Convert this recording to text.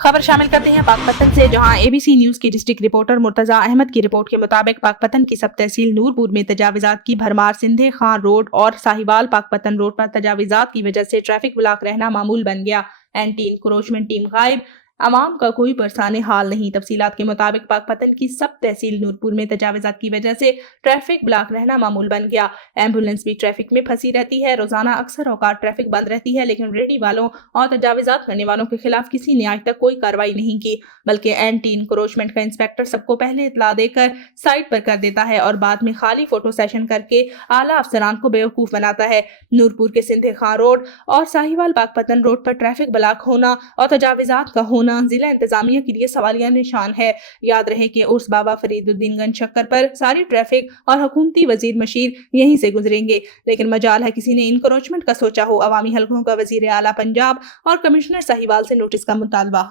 खबर शामिल करते हैं पाकपतन से, जहां एबीसी न्यूज की डिस्ट्रिक्ट रिपोर्टर मुर्तजा अहमद की रिपोर्ट के मुताबिक पाकपतन की सब तहसील नूरपुर में तजाविजात की भरमार। सिंधे खान रोड और साहिवाल पाकपतन रोड पर तजाविजात की वजह से ट्रैफिक ब्लॉक रहना मामूल बन गया। एंटी इंक्रोचमेंट टीम गायब, अवाम का कोई परेशान हाल नहीं। तफसीलात के मुताबिक पाकपतन की सब तहसील नूरपुर में तजाविजात की वजह से ट्रैफिक ब्लॉक रहना मामूल बन गया। एम्बुलेंस भी ट्रैफिक में फंसी रहती है। रोजाना अक्सर औकात ट्रैफिक बंद रहती है, लेकिन रेडी वालों और तजाविजात करने वालों के खिलाफ किसी ने आज तक कोई कार्रवाई नहीं की, बल्कि एंटी इंक्रोचमेंट का इंस्पेक्टर सबको पहले इतला देकर साइट पर कर देता है और बाद में खाली फोटो सेशन करके आला अफसरान को बेवकूफ बनाता है। नूरपुर के सिंधे खान रोड और साहिवाल पाकपतन रोड पर ट्रैफिक ब्लॉक होना और तजाविजात का होना जिला इंतजामिया के लिए सवालिया निशान है। याद रहे कि उर्स बाबा फरीदुद्दीन गंज चक्कर पर सारी ट्रैफिक और हुकूमती वजीर मशीर यहीं से गुजरेंगे, लेकिन मजाल है किसी ने इंक्रोचमेंट का सोचा हो। अवामी हलकों का वजीर आला पंजाब और कमिश्नर साहिवाल से नोटिस का मुतालबा।